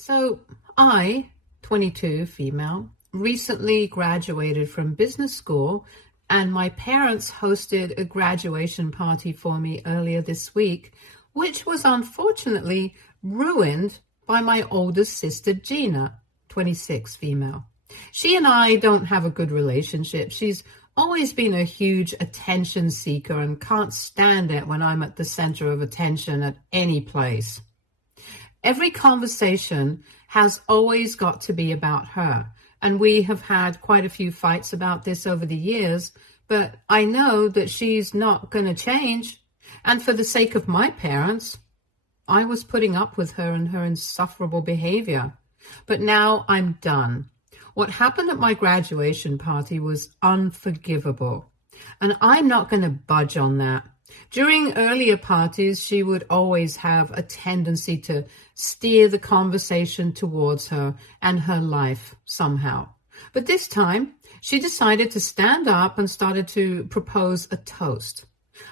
So I, 22, female, recently graduated from business school, and my parents hosted a graduation party for me earlier this week, which was unfortunately ruined by my oldest sister, Gina, 26, female. She and I don't have a good relationship. She's always been a huge attention seeker and can't stand it when I'm at the center of attention at any place. Every conversation has always got to be about her, and we have had quite a few fights about this over the years, but I know that she's not going to change, and for the sake of my parents, I was putting up with her and her insufferable behavior. But now I'm done. What happened at my graduation party was unforgivable, and I'm not going to budge on that. During earlier parties, she would always have a tendency to steer the conversation towards her and her life somehow. But this time, she decided to stand up and started to propose a toast.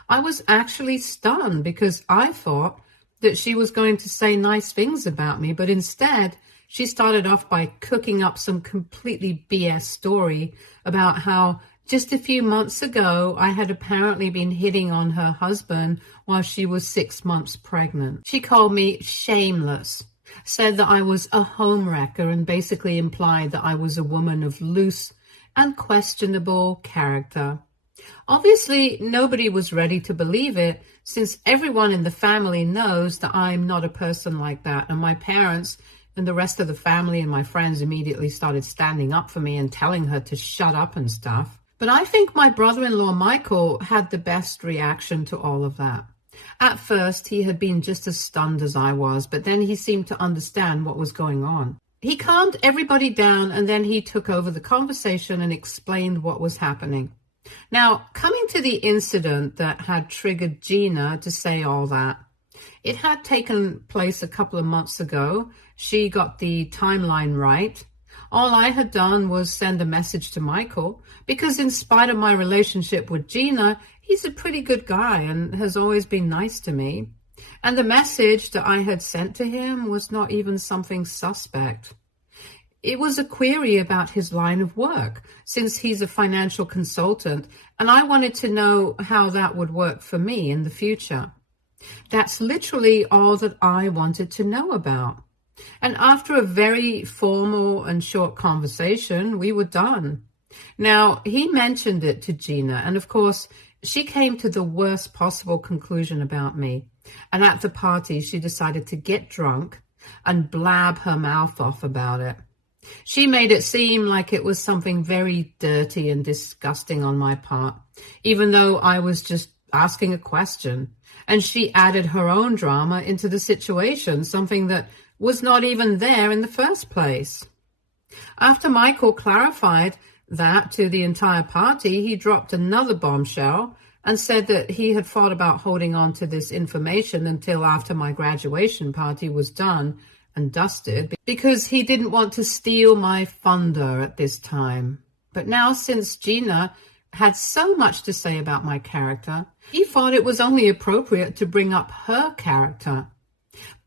I was actually stunned because I thought that she was going to say nice things about me, but instead, she started off by cooking up some completely BS story about how just a few months ago, I had apparently been hitting on her husband while she was 6 months pregnant. She called me shameless, said that I was a homewrecker, and basically implied that I was a woman of loose and questionable character. Obviously, nobody was ready to believe it, since everyone in the family knows that I'm not a person like that, and my parents and the rest of the family and my friends immediately started standing up for me and telling her to shut up and stuff. But I think my brother-in-law, Michael, had the best reaction to all of that. At first, he had been just as stunned as I was, but then he seemed to understand what was going on. He calmed everybody down, and then he took over the conversation and explained what was happening. Now, coming to the incident that had triggered Gina to say all that, it had taken place a couple of months ago. She got the timeline right. All I had done was send a message to Michael, because in spite of my relationship with Gina, he's a pretty good guy and has always been nice to me. And the message that I had sent to him was not even something suspect. It was a query about his line of work, since he's a financial consultant, and I wanted to know how that would work for me in the future. That's literally all that I wanted to know about. And after a very formal and short conversation, we were done. Now, he mentioned it to Gina, and of course, she came to the worst possible conclusion about me. And at the party, she decided to get drunk and blab her mouth off about it. She made it seem like it was something very dirty and disgusting on my part, even though I was just asking a question. And she added her own drama into the situation, something that was not even there in the first place. After Michael clarified that to the entire party, he dropped another bombshell and said that he had thought about holding on to this information until after my graduation party was done and dusted, because he didn't want to steal my thunder at this time. But now, since Gina had so much to say about my character, he thought it was only appropriate to bring up her character.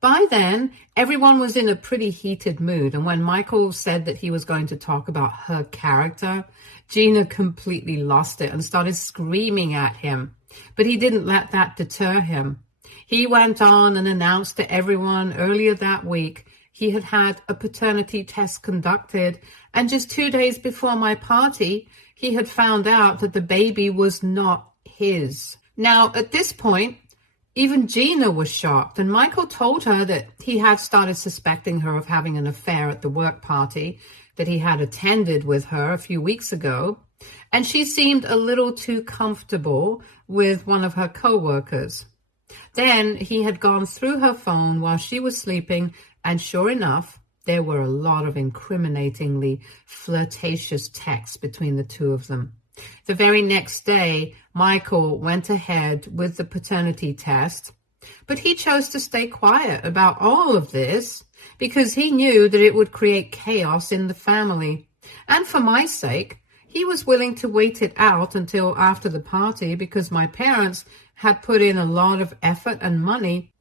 By then, everyone was in a pretty heated mood, and when Michael said that he was going to talk about her character, Gina completely lost it and started screaming at him. But he didn't let that deter him. He went on and announced to everyone earlier that week he had had a paternity test conducted, and just 2 days before my party, he had found out that the baby was not his. Now, at this point, even Gina was shocked, and Michael told her that he had started suspecting her of having an affair at the work party that he had attended with her a few weeks ago, and she seemed a little too comfortable with one of her co-workers. Then he had gone through her phone while she was sleeping, and sure enough, there were a lot of incriminatingly flirtatious texts between the two of them. The very next day, Michael went ahead with the paternity test, but he chose to stay quiet about all of this because he knew that it would create chaos in the family. And for my sake, he was willing to wait it out until after the party because my parents had put in a lot of effort and money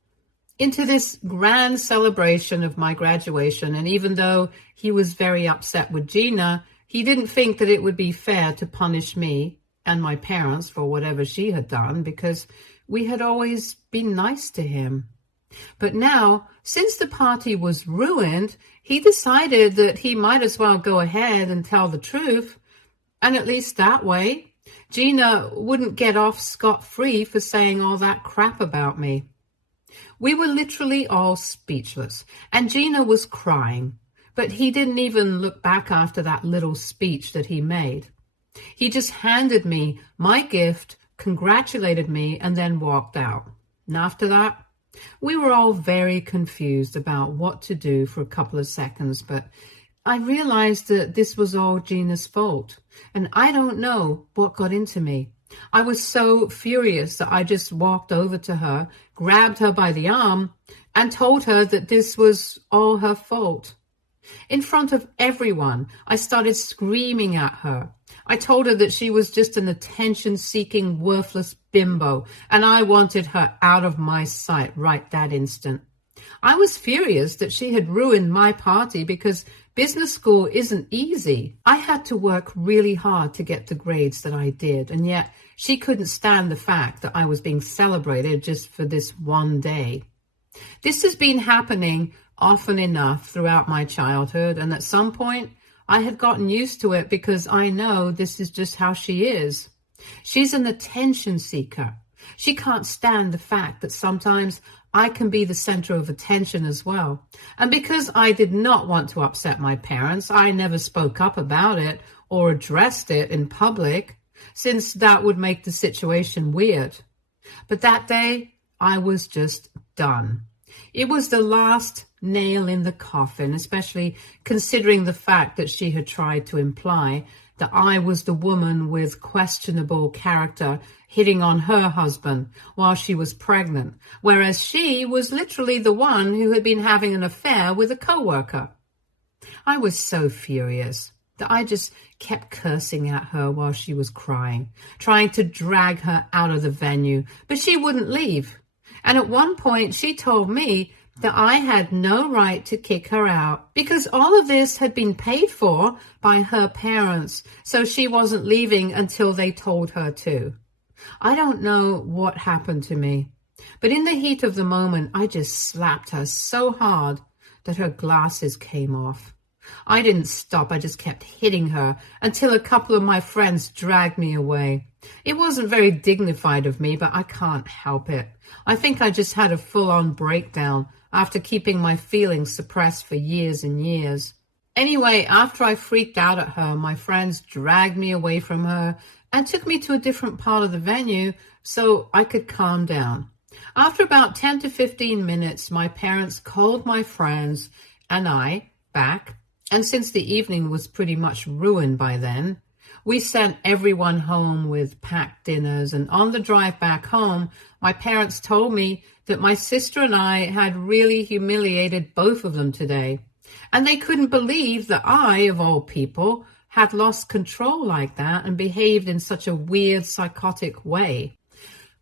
into this grand celebration of my graduation. And even though he was very upset with Gina, he didn't think that it would be fair to punish me and my parents for whatever she had done, because we had always been nice to him. But now, since the party was ruined, he decided that he might as well go ahead and tell the truth. And at least that way, Gina wouldn't get off scot-free for saying all that crap about me. We were literally all speechless, and Gina was crying. But he didn't even look back after that little speech that he made. He just handed me my gift, congratulated me, and then walked out. And after that, we were all very confused about what to do for a couple of seconds, but I realized that this was all Gina's fault, and I don't know what got into me. I was so furious that I just walked over to her, grabbed her by the arm, and told her that this was all her fault. In front of everyone, I started screaming at her. I told her that she was just an attention-seeking, worthless bimbo, and I wanted her out of my sight right that instant. I was furious that she had ruined my party because business school isn't easy. I had to work really hard to get the grades that I did, and yet she couldn't stand the fact that I was being celebrated just for this one day. This has been happening often enough throughout my childhood, and at some point I had gotten used to it because I know this is just how she is. She's an attention seeker. She can't stand the fact that sometimes I can be the center of attention as well. And because I did not want to upset my parents, I never spoke up about it or addressed it in public, since that would make the situation weird. But that day, I was just done. It was the last nail in the coffin, especially considering the fact that she had tried to imply that I was the woman with questionable character hitting on her husband while she was pregnant, whereas she was literally the one who had been having an affair with a coworker. I was so furious that I just kept cursing at her while she was crying, trying to drag her out of the venue, but she wouldn't leave. And at one point, she told me that I had no right to kick her out because all of this had been paid for by her parents, so she wasn't leaving until they told her to. I don't know what happened to me, but in the heat of the moment, I just slapped her so hard that her glasses came off. I didn't stop. I just kept hitting her until a couple of my friends dragged me away. It wasn't very dignified of me, but I can't help it. I think I just had a full-on breakdown after keeping my feelings suppressed for years and years. Anyway, after I freaked out at her, my friends dragged me away from her and took me to a different part of the venue so I could calm down. After about 10 to 15 minutes, my parents called my friends and I back, and since the evening was pretty much ruined by then, we sent everyone home with packed dinners, and on the drive back home, my parents told me that my sister and I had really humiliated both of them today, and they couldn't believe that I, of all people, had lost control like that and behaved in such a weird, psychotic way.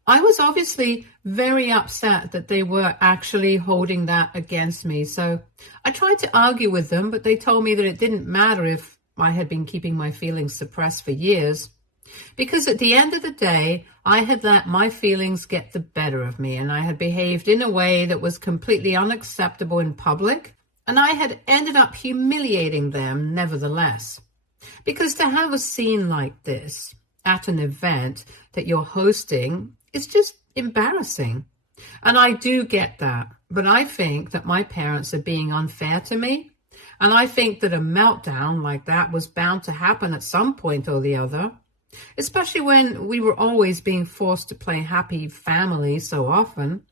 I was obviously very upset that they were actually holding that against me, so I tried to argue with them, but they told me that it didn't matter if I had been keeping my feelings suppressed for years, because at the end of the day, I had let my feelings get the better of me, and I had behaved in a way that was completely unacceptable in public, and I had ended up humiliating them nevertheless. Because to have a scene like this at an event that you're hosting is just embarrassing. And I do get that, but I think that my parents are being unfair to me, and I think that a meltdown like that was bound to happen at some point or the other, especially when we were always being forced to play happy family so often.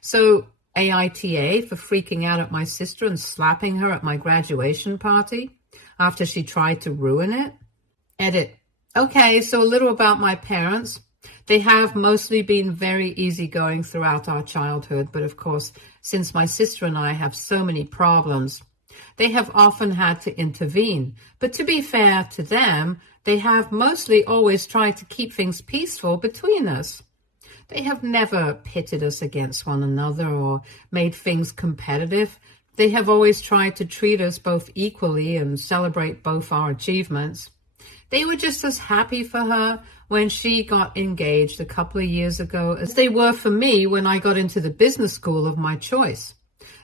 So AITA for freaking out at my sister and slapping her at my graduation party after she tried to ruin it. Edit. Okay, so a little about my parents. They have mostly been very easygoing throughout our childhood, but of course, since my sister and I have so many problems, they have often had to intervene. But to be fair to them, they have mostly always tried to keep things peaceful between us. They have never pitted us against one another or made things competitive. They have always tried to treat us both equally and celebrate both our achievements. They were just as happy for her when she got engaged a couple of years ago as they were for me when I got into the business school of my choice.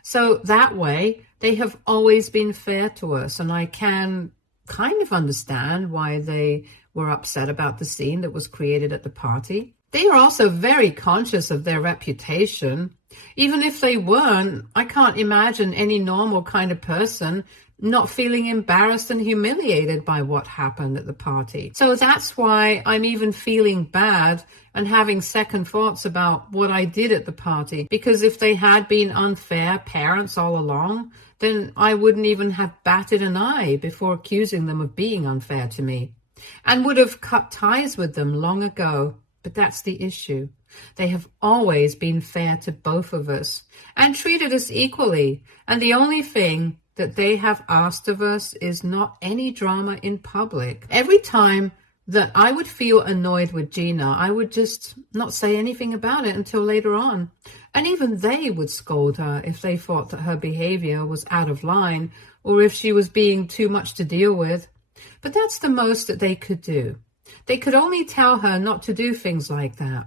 So that way, they have always been fair to us, and I can kind of understand why they were upset about the scene that was created at the party. They are also very conscious of their reputation. Even if they weren't, I can't imagine any normal kind of person not feeling embarrassed and humiliated by what happened at the party. So that's why I'm even feeling bad and having second thoughts about what I did at the party. Because if they had been unfair parents all along, then I wouldn't even have batted an eye before accusing them of being unfair to me, and would have cut ties with them long ago. But that's the issue. They have always been fair to both of us and treated us equally. And the only thing that they have asked of us is not any drama in public. Every time that I would feel annoyed with Gina, I would just not say anything about it until later on. And even they would scold her if they thought that her behavior was out of line or if she was being too much to deal with. But that's the most that they could do. They could only tell her not to do things like that.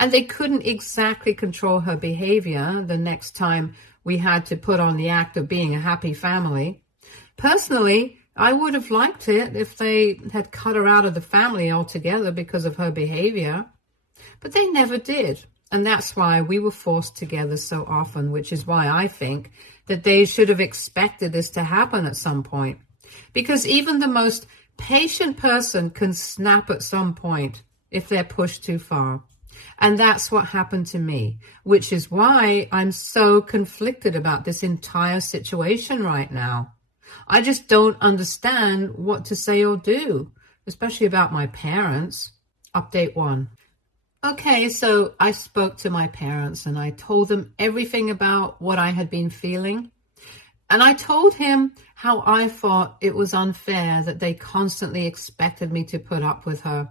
And they couldn't exactly control her behavior the next time we had to put on the act of being a happy family. Personally, I would have liked it if they had cut her out of the family altogether because of her behavior. But they never did. And that's why we were forced together so often, which is why I think that they should have expected this to happen at some point. Because even the most patient person can snap at some point if they're pushed too far. And that's what happened to me, which is why I'm so conflicted about this entire situation right now. I just don't understand what to say or do, especially about my parents. Update 1. Okay, so I spoke to my parents and I told them everything about what I had been feeling. And I told him how I thought it was unfair that they constantly expected me to put up with her,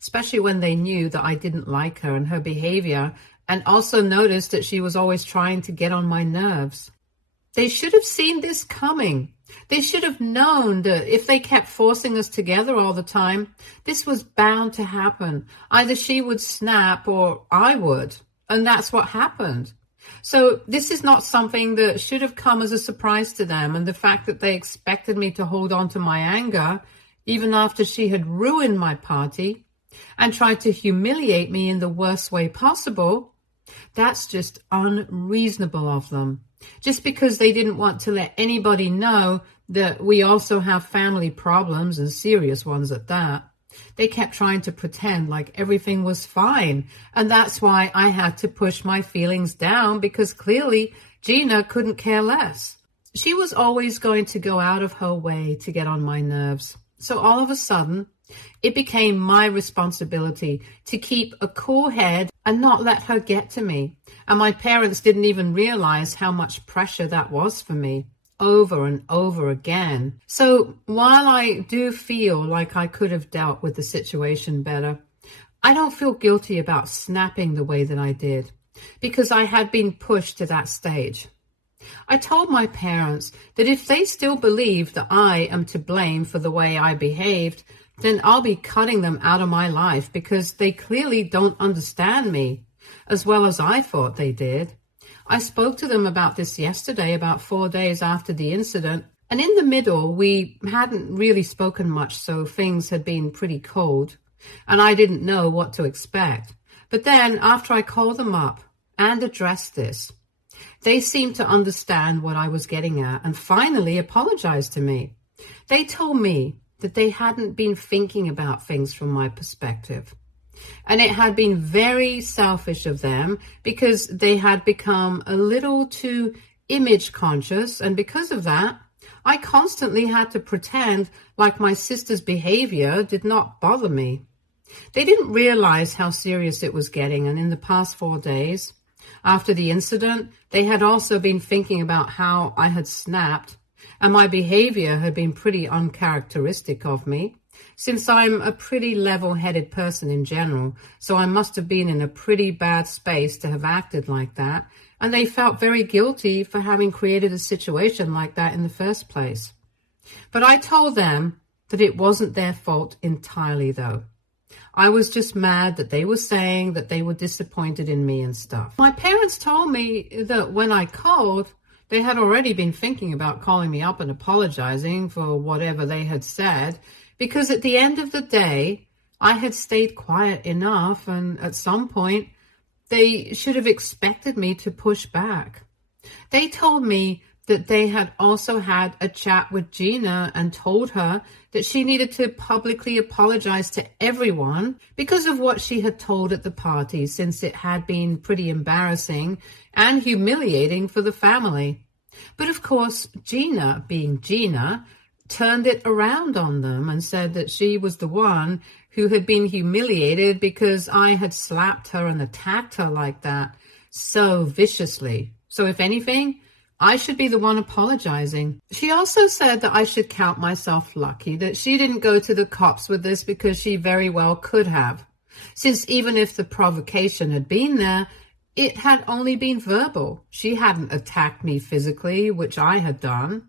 especially when they knew that I didn't like her and her behavior, and also noticed that she was always trying to get on my nerves. They should have seen this coming. They should have known that if they kept forcing us together all the time, this was bound to happen. Either she would snap or I would, and that's what happened. So this is not something that should have come as a surprise to them, and the fact that they expected me to hold on to my anger even after she had ruined my party and tried to humiliate me in the worst way possible, that's just unreasonable of them. Just because they didn't want to let anybody know that we also have family problems, and serious ones at that. They kept trying to pretend like everything was fine, and that's why I had to push my feelings down, because clearly Gina couldn't care less. She was always going to go out of her way to get on my nerves. So all of a sudden, it became my responsibility to keep a cool head and not let her get to me. And my parents didn't even realize how much pressure that was for me, over and over again. So while I do feel like I could have dealt with the situation better, I don't feel guilty about snapping the way that I did, because I had been pushed to that stage. I told my parents that if they still believe that I am to blame for the way I behaved, then I'll be cutting them out of my life, because they clearly don't understand me as well as I thought they did. I spoke to them about this yesterday, about 4 days after the incident, and in the middle, we hadn't really spoken much, so things had been pretty cold, and I didn't know what to expect. But then, after I called them up and addressed this, they seemed to understand what I was getting at and finally apologized to me. They told me that they hadn't been thinking about things from my perspective. And it had been very selfish of them, because they had become a little too image conscious. And because of that, I constantly had to pretend like my sister's behavior did not bother me. They didn't realize how serious it was getting. And in the past 4 days, after the incident, they had also been thinking about how I had snapped, and my behavior had been pretty uncharacteristic of me. since I'm a pretty level-headed person in general, so I must have been in a pretty bad space to have acted like that, and they felt very guilty for having created a situation like that in the first place. But I told them that it wasn't their fault entirely, though. I was just mad that they were saying that they were disappointed in me and stuff. My parents told me that when I called, they had already been thinking about calling me up and apologizing for whatever they had said, because at the end of the day, I had stayed quiet enough, and at some point, they should have expected me to push back. They told me that they had also had a chat with Gina and told her that she needed to publicly apologize to everyone because of what she had told at the party, since it had been pretty embarrassing and humiliating for the family. But of course, Gina, being Gina, turned it around on them and said that she was the one who had been humiliated because I had slapped her and attacked her like that so viciously. So if anything, I should be the one apologizing. She also said that I should count myself lucky that she didn't go to the cops with this, because she very well could have, since even if the provocation had been there, it had only been verbal. She hadn't attacked me physically, which I had done.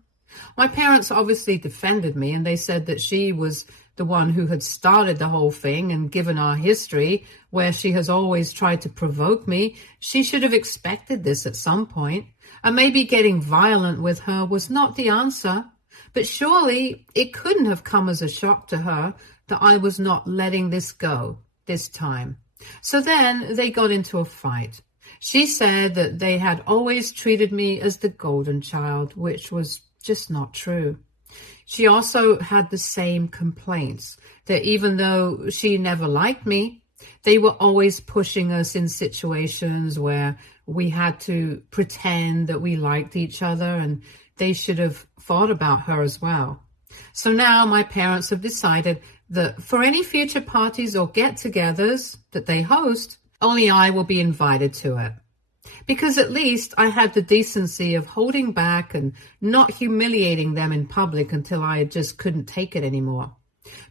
My parents obviously defended me, and they said that she was the one who had started the whole thing, and given our history, where she has always tried to provoke me, she should have expected this at some point, and maybe getting violent with her was not the answer, but surely it couldn't have come as a shock to her that I was not letting this go this time. So then they got into a fight. She said that they had always treated me as the golden child, which was just not true. She also had the same complaints, that even though she never liked me, they were always pushing us in situations where we had to pretend that we liked each other, and they should have thought about her as well. So now my parents have decided that for any future parties or get-togethers that they host, only I will be invited to it. Because at least I had the decency of holding back and not humiliating them in public until I just couldn't take it anymore.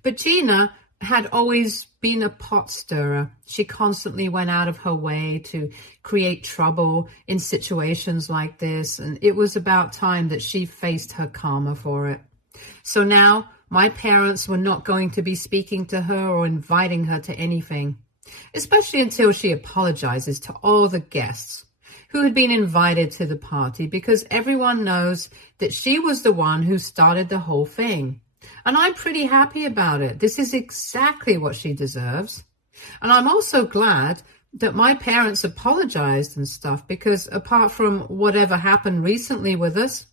But Gina had always been a pot stirrer. She constantly went out of her way to create trouble in situations like this, and it was about time that she faced her karma for it. So now my parents were not going to be speaking to her or inviting her to anything, especially until she apologizes to all the guests who had been invited to the party, because everyone knows that she was the one who started the whole thing. And I'm pretty happy about it. This is exactly what she deserves. And I'm also glad that my parents apologized and stuff, because apart from whatever happened recently with us,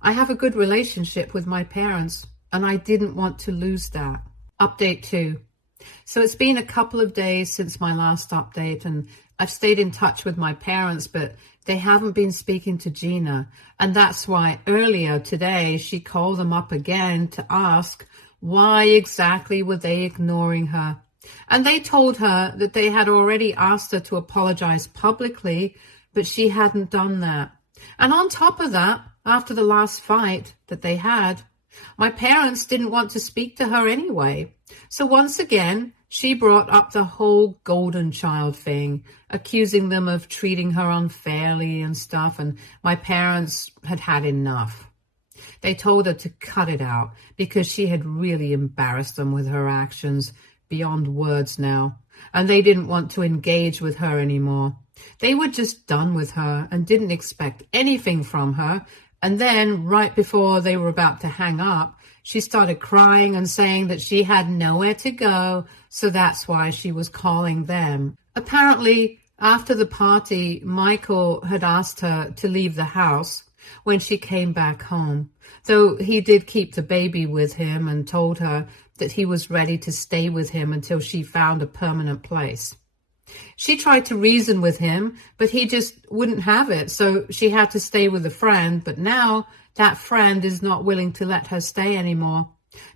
I have a good relationship with my parents, and I didn't want to lose that. Update 2. So it's been a couple of days since my last update, and I've stayed in touch with my parents, but they haven't been speaking to Gina. And that's why earlier today she called them up again to ask why exactly were they ignoring her. And they told her that they had already asked her to apologize publicly, but she hadn't done that. And on top of that, after the last fight that they had, my parents didn't want to speak to her anyway. So once again, she brought up the whole golden child thing, accusing them of treating her unfairly and stuff, and my parents had had enough. They told her to cut it out because she had really embarrassed them with her actions beyond words now, and they didn't want to engage with her anymore. They were just done with her and didn't expect anything from her. And then, right before they were about to hang up, she started crying and saying that she had nowhere to go, so that's why she was calling them. Apparently, after the party, Michael had asked her to leave the house when she came back home, though he did keep the baby with him and told her that he was ready to stay with him until she found a permanent place. She tried to reason with him, but he just wouldn't have it, so she had to stay with a friend. But now that friend is not willing to let her stay anymore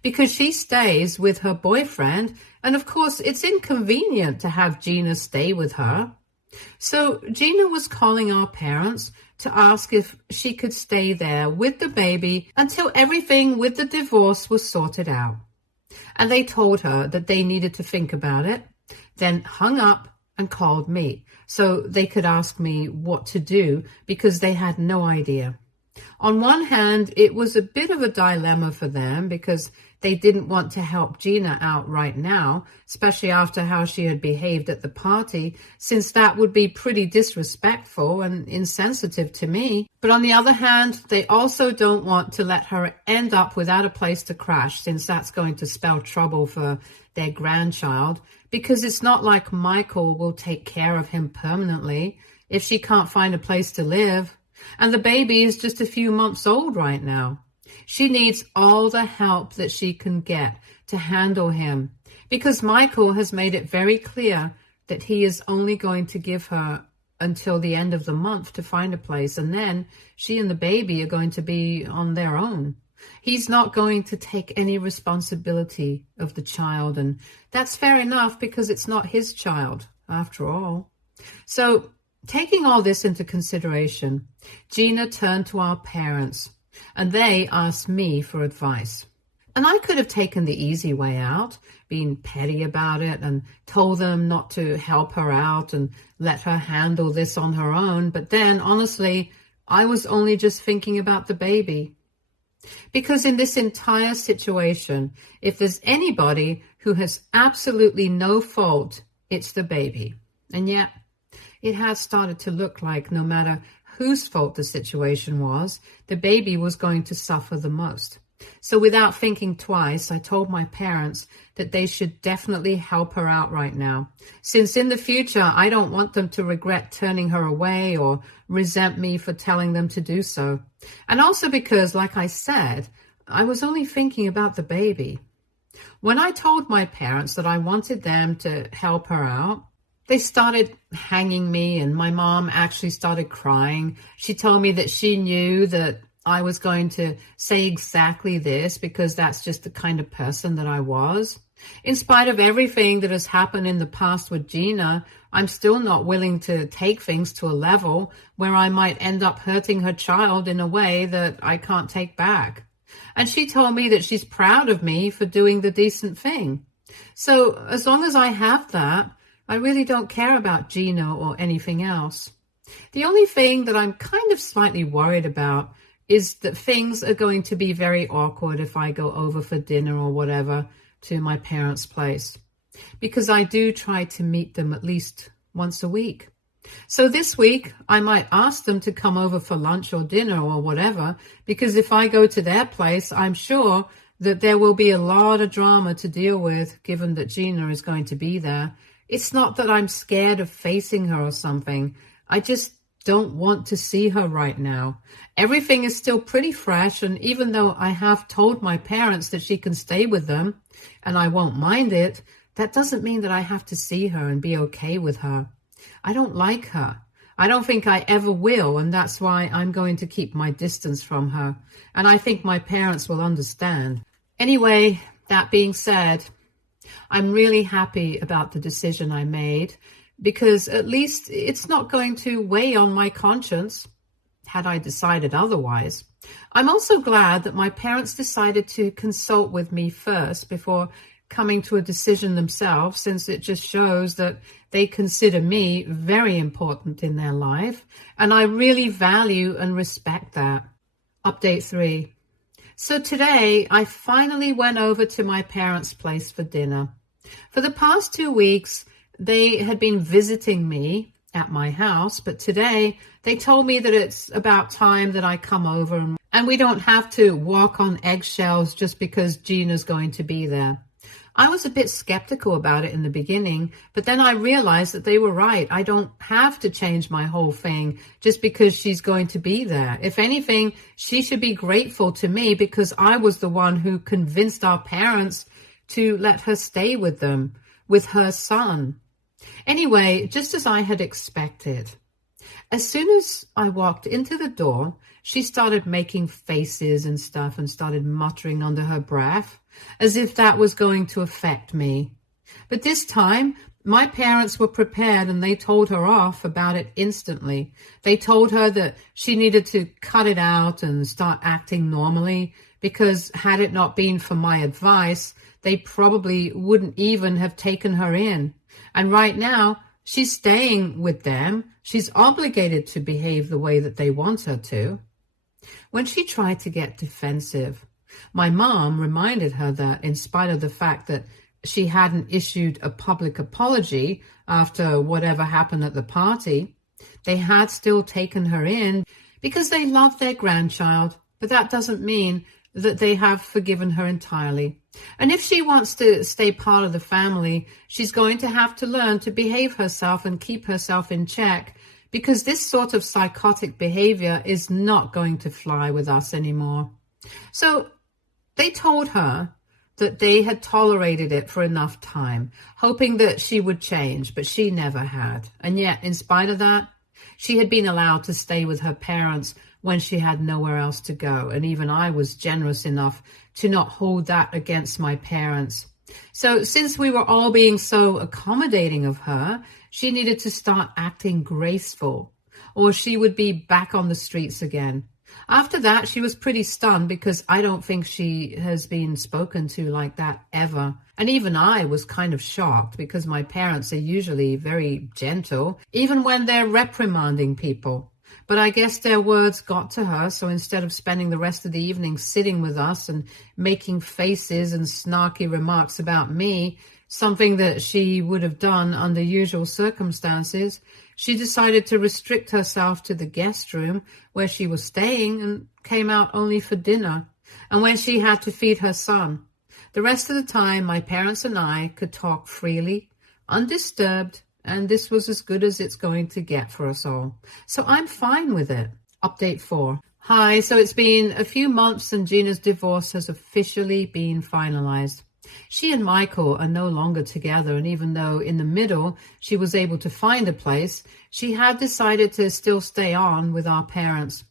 because she stays with her boyfriend, and of course it's inconvenient to have Gina stay with her. So Gina was calling our parents to ask if she could stay there with the baby until everything with the divorce was sorted out. And they told her that they needed to think about it, then hung up and called me so they could ask me what to do because they had no idea. On one hand, it was a bit of a dilemma for them because they didn't want to help Gina out right now, especially after how she had behaved at the party, since that would be pretty disrespectful and insensitive to me. But on the other hand, they also don't want to let her end up without a place to crash, since that's going to spell trouble for their grandchild, because it's not like Michael will take care of him permanently if she can't find a place to live. And the baby is just a few months old right now. She needs all the help that she can get to handle him, because Michael has made it very clear that he is only going to give her until the end of the month to find a place, and then she and the baby are going to be on their own. He's not going to take any responsibility of the child, and that's fair enough because it's not his child after all. So, taking all this into consideration, Gina turned to our parents, and they asked me for advice. And I could have taken the easy way out, been petty about it, and told them not to help her out and let her handle this on her own. But then, honestly, I was only just thinking about the baby. Because in this entire situation, if there's anybody who has absolutely no fault, it's the baby. And yet, it has started to look like no matter whose fault the situation was, the baby was going to suffer the most. So without thinking twice, I told my parents that they should definitely help her out right now, since in the future, I don't want them to regret turning her away or resent me for telling them to do so. And also because, like I said, I was only thinking about the baby. When I told my parents that I wanted them to help her out, they started hanging me, and my mom actually started crying. She told me that she knew that I was going to say exactly this because that's just the kind of person that I was. In spite of everything that has happened in the past with Gina, I'm still not willing to take things to a level where I might end up hurting her child in a way that I can't take back. And she told me that she's proud of me for doing the decent thing. So as long as I have that, I really don't care about Gina or anything else. The only thing that I'm kind of slightly worried about is that things are going to be very awkward if I go over for dinner or whatever to my parents' place, because I do try to meet them at least once a week. So this week, I might ask them to come over for lunch or dinner or whatever, because if I go to their place, I'm sure that there will be a lot of drama to deal with, given that Gina is going to be there. It's not that I'm scared of facing her or something. I just don't want to see her right now. Everything is still pretty fresh, and even though I have told my parents that she can stay with them, and I won't mind it, that doesn't mean that I have to see her and be okay with her. I don't like her. I don't think I ever will, and that's why I'm going to keep my distance from her, and I think my parents will understand. Anyway, that being said, I'm really happy about the decision I made, because at least it's not going to weigh on my conscience, had I decided otherwise. I'm also glad that my parents decided to consult with me first before coming to a decision themselves, since it just shows that they consider me very important in their life, and I really value and respect that. Update 3. So today, I finally went over to my parents' place for dinner. For the past 2 weeks, they had been visiting me at my house, but today they told me that it's about time that I come over and we don't have to walk on eggshells just because Gina's going to be there. I was a bit skeptical about it in the beginning, but then I realized that they were right. I don't have to change my whole thing just because she's going to be there. If anything, she should be grateful to me because I was the one who convinced our parents to let her stay with them, with her son. Anyway, just as I had expected, as soon as I walked into the door, she started making faces and stuff and started muttering under her breath, as if that was going to affect me. But this time, my parents were prepared and they told her off about it instantly. They told her that she needed to cut it out and start acting normally because had it not been for my advice, they probably wouldn't even have taken her in. And right now, she's staying with them. She's obligated to behave the way that they want her to. When she tried to get defensive, my mom reminded her that in spite of the fact that she hadn't issued a public apology after whatever happened at the party, they had still taken her in because they love their grandchild, but that doesn't mean that they have forgiven her entirely. And if she wants to stay part of the family, she's going to have to learn to behave herself and keep herself in check, because this sort of psychotic behavior is not going to fly with us anymore. So they told her that they had tolerated it for enough time, hoping that she would change, but she never had. And yet, in spite of that, she had been allowed to stay with her parents when she had nowhere else to go. And even I was generous enough to not hold that against my parents. So since we were all being so accommodating of her, she needed to start acting graceful, or she would be back on the streets again. After that, she was pretty stunned because I don't think she has been spoken to like that ever. And even I was kind of shocked because my parents are usually very gentle, even when they're reprimanding people. But I guess their words got to her, so instead of spending the rest of the evening sitting with us and making faces and snarky remarks about me, something that she would have done under usual circumstances, she decided to restrict herself to the guest room where she was staying and came out only for dinner, and when she had to feed her son. The rest of the time, my parents and I could talk freely, undisturbed, and this was as good as it's going to get for us all. So I'm fine with it. Update 4. Hi, so it's been a few months and Gina's divorce has officially been finalized. She and Michael are no longer together, and even though in the middle she was able to find a place, she had decided to still stay on with our parents.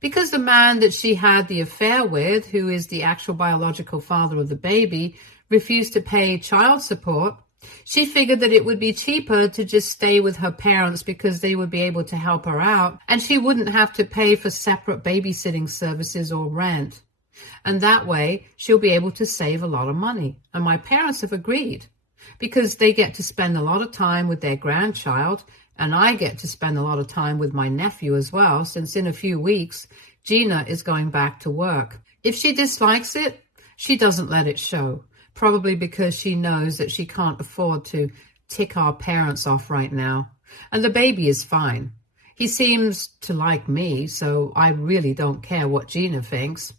Because the man that she had the affair with, who is the actual biological father of the baby, refused to pay child support, she figured that it would be cheaper to just stay with her parents because they would be able to help her out, and she wouldn't have to pay for separate babysitting services or rent. And that way, she'll be able to save a lot of money. And my parents have agreed because they get to spend a lot of time with their grandchild, and I get to spend a lot of time with my nephew as well, since in a few weeks, Gina is going back to work. If she dislikes it, she doesn't let it show, probably because she knows that she can't afford to tick our parents off right now. And the baby is fine. He seems to like me, so I really don't care what Gina thinks.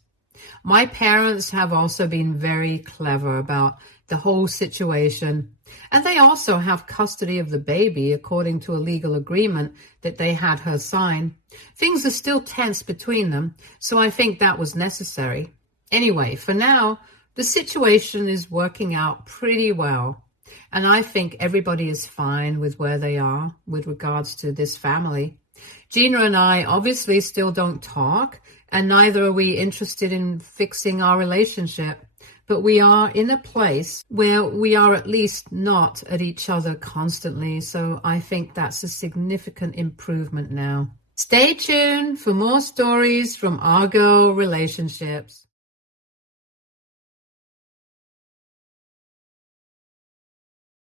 My parents have also been very clever about the whole situation, and they also have custody of the baby according to a legal agreement that they had her sign. Things are still tense between them, so I think that was necessary. Anyway, for now, the situation is working out pretty well, and I think everybody is fine with where they are with regards to this family. Gina and I obviously still don't talk, and neither are we interested in fixing our relationship. But we are in a place where we are at least not at each other constantly, so I think that's a significant improvement now. Stay tuned for more stories from our girl relationships.